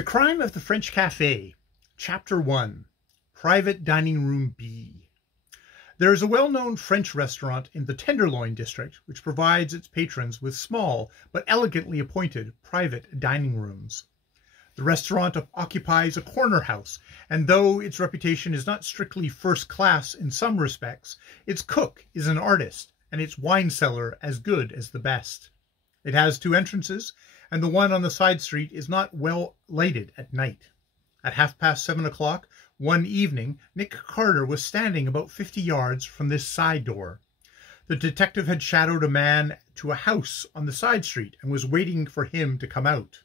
The Crime of the French Cafe, Chapter 1, Private Dining Room B. There is a well-known French restaurant in the Tenderloin district which provides its patrons with small but elegantly appointed private dining rooms. The restaurant occupies a corner house, and though its reputation is not strictly first class in some respects, its cook is an artist, and its wine cellar as good as the best. It has two entrances, and the one on the side street is not well lighted at night. At 7:30 one evening, Nick Carter was standing about 50 yards from this side door. The detective had shadowed a man to a house on the side street and was waiting for him to come out.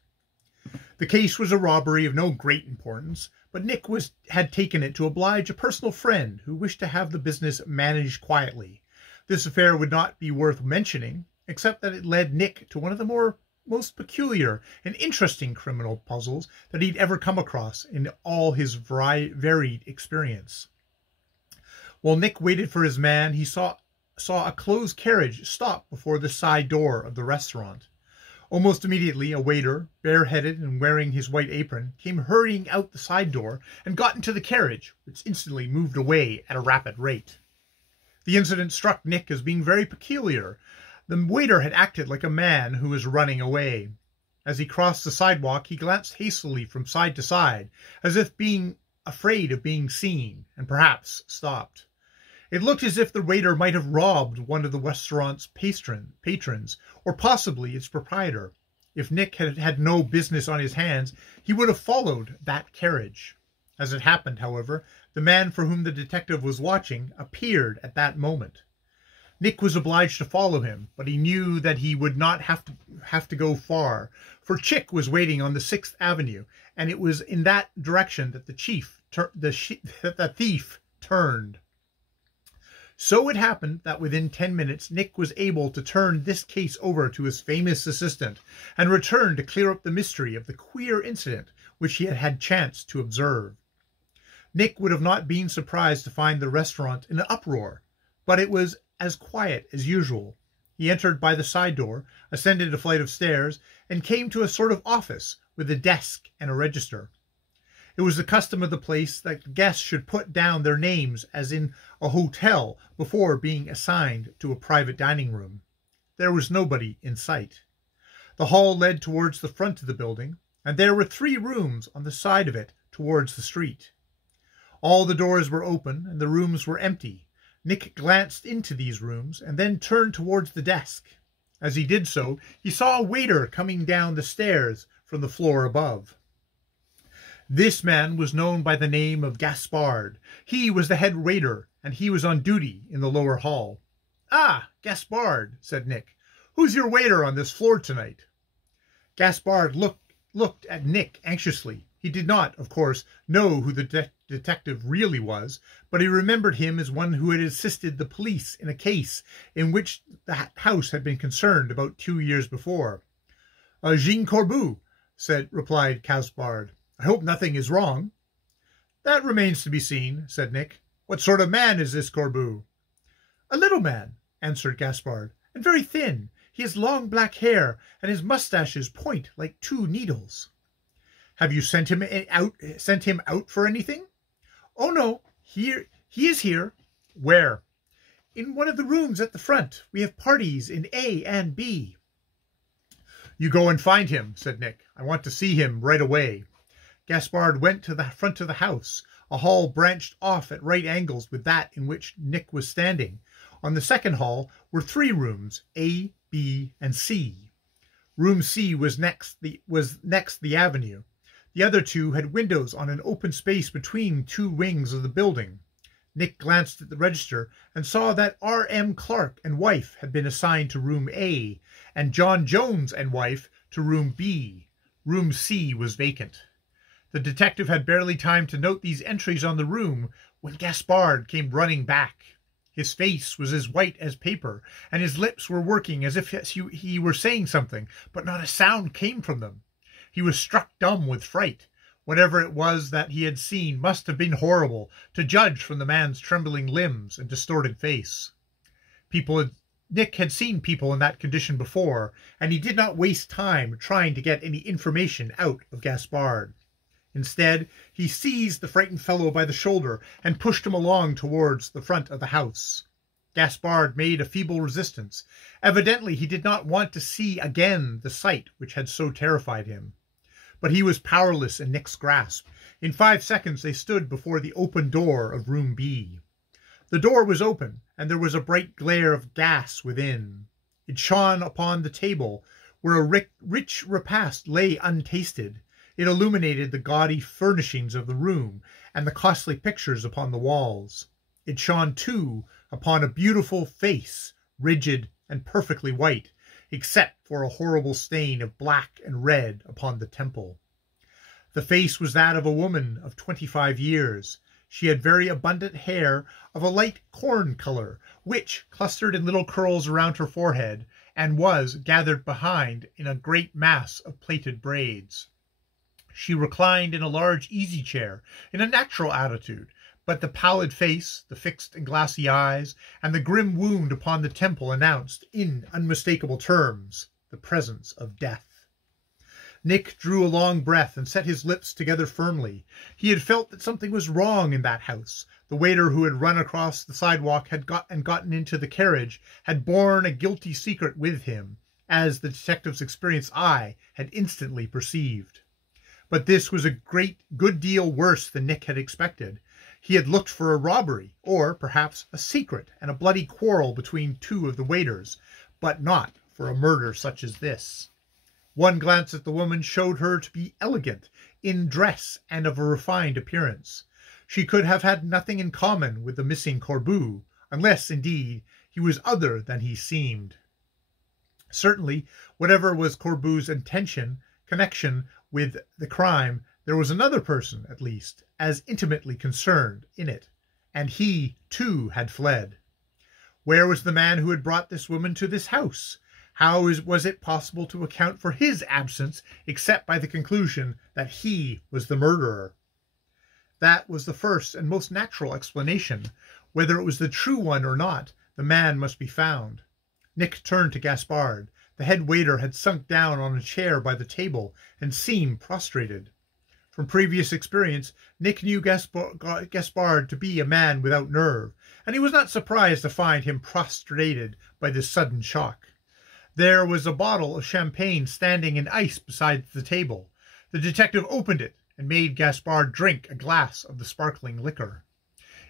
The case was a robbery of no great importance, but Nick had taken it to oblige a personal friend who wished to have the business managed quietly. This affair would not be worth mentioning, except that it led Nick to one of the most peculiar and interesting criminal puzzles that he'd ever come across in all his varied experience. While Nick waited for his man, he saw a closed carriage stop before the side door of the restaurant. Almost immediately, a waiter, bareheaded and wearing his white apron, came hurrying out the side door and got into the carriage, which instantly moved away at a rapid rate. The incident struck Nick as being very peculiar. The waiter had acted like a man who was running away. As he crossed the sidewalk, he glanced hastily from side to side, as if being afraid of being seen, and perhaps stopped. It looked as if the waiter might have robbed one of the restaurant's patrons, or possibly its proprietor. If Nick had no business on his hands, he would have followed that carriage. As it happened, however, the man for whom the detective was watching appeared at that moment. Nick was obliged to follow him, but he knew that he would not have to go far, for Chick was waiting on the 6th Avenue, and it was in that direction that the thief turned. So it happened that within 10 minutes, Nick was able to turn this case over to his famous assistant and return to clear up the mystery of the queer incident which he had had chance to observe. Nick would have not been surprised to find the restaurant in an uproar, but it was as quiet as usual. He entered by the side door, ascended a flight of stairs, and came to a sort of office with a desk and a register. It was the custom of the place that guests should put down their names as in a hotel before being assigned to a private dining room. There was nobody in sight. The hall led towards the front of the building, and there were 3 rooms on the side of it towards the street. All the doors were open, and the rooms were empty. Nick glanced into these rooms and then turned towards the desk. As he did so, he saw a waiter coming down the stairs from the floor above. This man was known by the name of Gaspard. He was the head waiter, and he was on duty in the lower hall. "Ah, Gaspard," said Nick. "Who's your waiter on this floor tonight?" Gaspard looked at Nick anxiously. He did not, of course, know who the detective really was, but he remembered him as one who had assisted the police in a case in which the house had been concerned about 2 years before. "Jean Corbeau," replied Gaspard. "I hope nothing is wrong." "That remains to be seen," said Nick. "What sort of man is this Corbeau?" "A little man," answered Gaspard, "and very thin. He has long black hair, and his mustaches point like 2 needles." "Have you sent him out for anything?" "Oh, no. He is here." "Where?" "In one of the rooms at the front. We have parties in A and B." "You go and find him," said Nick. "I want to see him right away." Gaspard went to the front of the house. A hall branched off at right angles with that in which Nick was standing. On the second hall were 3 rooms, A, B, and C. Room C was next the avenue. The other 2 had windows on an open space between 2 wings of the building. Nick glanced at the register and saw that R.M. Clark and wife had been assigned to room A, and John Jones and wife to room B. Room C was vacant. The detective had barely time to note these entries on the room when Gaspard came running back. His face was as white as paper, and his lips were working as if he were saying something, but not a sound came from them. He was struck dumb with fright. Whatever it was that he had seen must have been horrible, to judge from the man's trembling limbs and distorted face. Nick had seen people in that condition before, and he did not waste time trying to get any information out of Gaspard. Instead, he seized the frightened fellow by the shoulder and pushed him along towards the front of the house. Gaspard made a feeble resistance. Evidently, he did not want to see again the sight which had so terrified him. But he was powerless in Nick's grasp. In 5 seconds they stood before the open door of room B. The door was open, and there was a bright glare of gas within. It shone upon the table, where a rich repast lay untasted. It illuminated the gaudy furnishings of the room and the costly pictures upon the walls. It shone, too, upon a beautiful face, rigid and perfectly white, except for a horrible stain of black and red upon the temple. The face was that of a woman of 25 years. She had very abundant hair of a light corn color, which clustered in little curls around her forehead, and was gathered behind in a great mass of plaited braids. She reclined in a large easy-chair, in a natural attitude, but the pallid face, the fixed and glassy eyes, and the grim wound upon the temple announced, in unmistakable terms, the presence of death. Nick drew a long breath and set his lips together firmly. He had felt that something was wrong in that house. The waiter who had run across the sidewalk had gotten into the carriage had borne a guilty secret with him, as the detective's experienced eye had instantly perceived. But this was a good deal worse than Nick had expected. He had looked for a robbery, or perhaps a secret and a bloody quarrel between 2 of the waiters, but not for a murder such as this. One glance at the woman showed her to be elegant, in dress and of a refined appearance. She could have had nothing in common with the missing Corbu, unless, indeed, he was other than he seemed. Certainly, whatever was Corbu's connection with the crime, there was another person, at least, as intimately concerned in it, and he, too, had fled. Where was the man who had brought this woman to this house? How was it possible to account for his absence except by the conclusion that he was the murderer? That was the first and most natural explanation. Whether it was the true one or not, the man must be found. Nick turned to Gaspard. The head waiter had sunk down on a chair by the table and seemed prostrated. From previous experience, Nick knew Gaspard to be a man without nerve, and he was not surprised to find him prostrated by this sudden shock. There was a bottle of champagne standing in ice beside the table. The detective opened it and made Gaspard drink a glass of the sparkling liquor.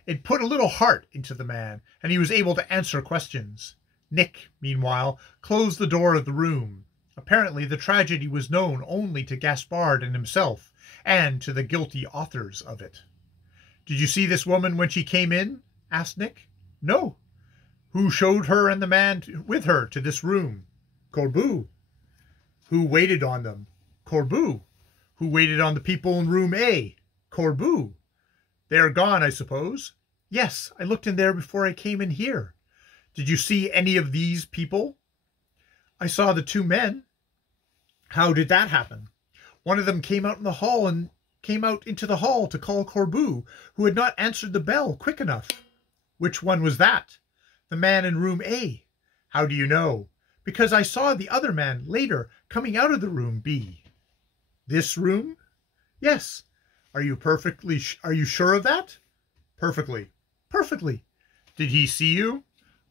It put a little heart into the man, and he was able to answer questions. Nick, meanwhile, closed the door of the room. Apparently the tragedy was known only to Gaspard and himself, and to the guilty authors of it. "Did you see this woman when she came in?" asked Nick. "No." "Who showed her and the man with her to this room?" "Corbu." "Who waited on them?" "Corbu." "Who waited on the people in room A?" "Corbu." "They are gone, I suppose?" "Yes, I looked in there before I came in here." "Did you see any of these people?" "I saw the 2 men." "How did that happen?" "One of them came out into the hall to call Corbu, who had not answered the bell quick enough." "Which one was that?" "The man in room A." "How do you know?" "Because I saw the other man later coming out of the room B." "This room?" "Yes." Are you sure of that?" "Perfectly." "Perfectly." "Did he see you?"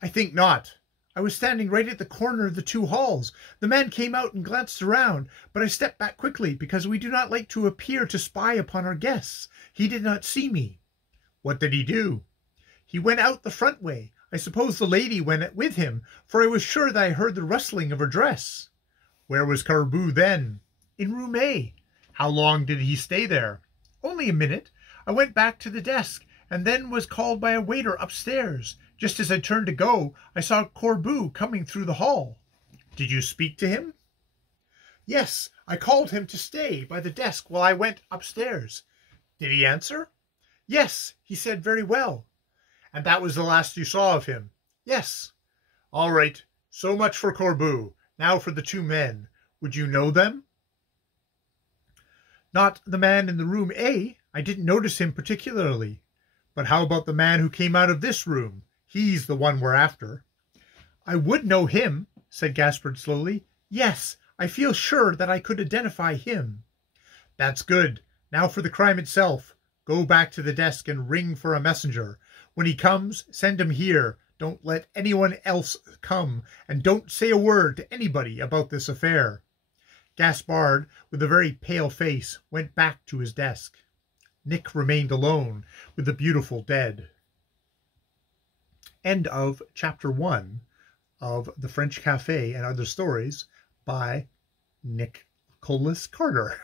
"I think not. I was standing right at the corner of the 2 halls. The man came out and glanced around, but I stepped back quickly because we do not like to appear to spy upon our guests. He did not see me." "What did he do?" "He went out the front way. I suppose the lady went with him, for I was sure that I heard the rustling of her dress." "Where was Corbu then?" "In room A." "How long did he stay there?" "Only a minute. I went back to the desk, and then was called by a waiter upstairs. Just as I turned to go, I saw Corbu coming through the hall." "Did you speak to him?" "Yes, I called him to stay by the desk while I went upstairs." "Did he answer?" "Yes, he said very well." "And that was the last you saw of him?" "Yes." "All right. So much for Corbu. Now for the 2 men. Would you know them?" "Not the man in the room A. I didn't notice him particularly." "But how about the man who came out of this room? He's the one we're after." "I would know him," said Gaspard slowly. "Yes, I feel sure that I could identify him." "That's good. Now for the crime itself. Go back to the desk and ring for a messenger. When he comes, send him here. Don't let anyone else come, and don't say a word to anybody about this affair." Gaspard, with a very pale face, went back to his desk. Nick remained alone with the beautiful dead. End of Chapter 1 of The French Cafe and Other Stories by Nicholas Carter.